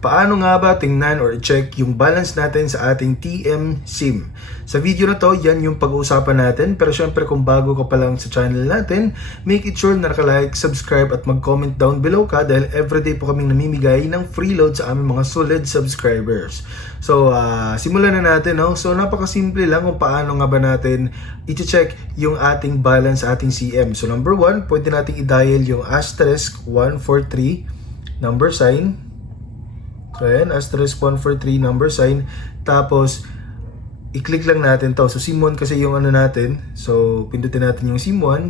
Paano nga ba tingnan or check yung balance natin sa ating TM SIM? Sa video na to, yan yung pag-uusapan natin. Pero syempre kung bago ka pa lang sa channel natin, make it sure na naka-like, subscribe at mag-comment down below ka dahil everyday po kaming namimigay ng free load sa aming mga solid subscribers. So, simulan na natin. No? So, napakasimple lang kung paano nga ba natin i-check yung ating balance sa ating CM. So, number 1, pwede natin i-dial yung *143 number sign. So, ayan, *143 number sign. Tapos, i-click lang natin to. So, SIM1 kasi yung ano natin. So, pindutin natin yung SIM1.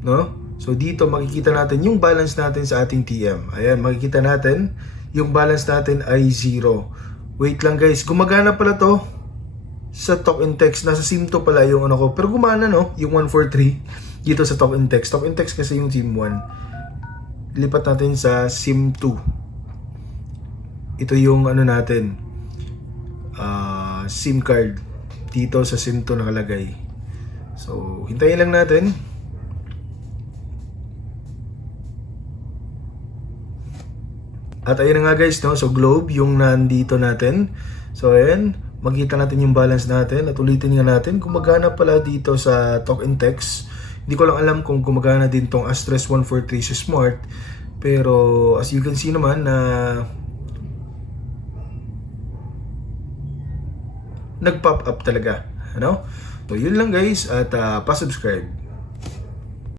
No? So, dito makikita natin yung balance natin sa ating TM. Ayan, makikita natin yung balance natin ay 0. Wait lang guys, gumagana pala to sa talk and text. Nasa SIM2 pala yung ano ko. Pero gumana no, yung 143 dito sa talk and text. Talk and text kasi yung SIM1. Lipat natin sa SIM2. Ito yung ano natin, SIM card dito sa SIM2 nakalagay. So, hintayin lang natin. At ayun na nga guys, no? So, globe yung nandito natin. So, ayan, makita natin yung balance natin. At ulitin nga natin, gumagana pala dito sa talk and text. Hindi ko lang alam kung gumagana din tong *143 sa Smart. Pero, as you can see naman na nag-pop up talaga, ano? So, yun lang guys at pa-subscribe.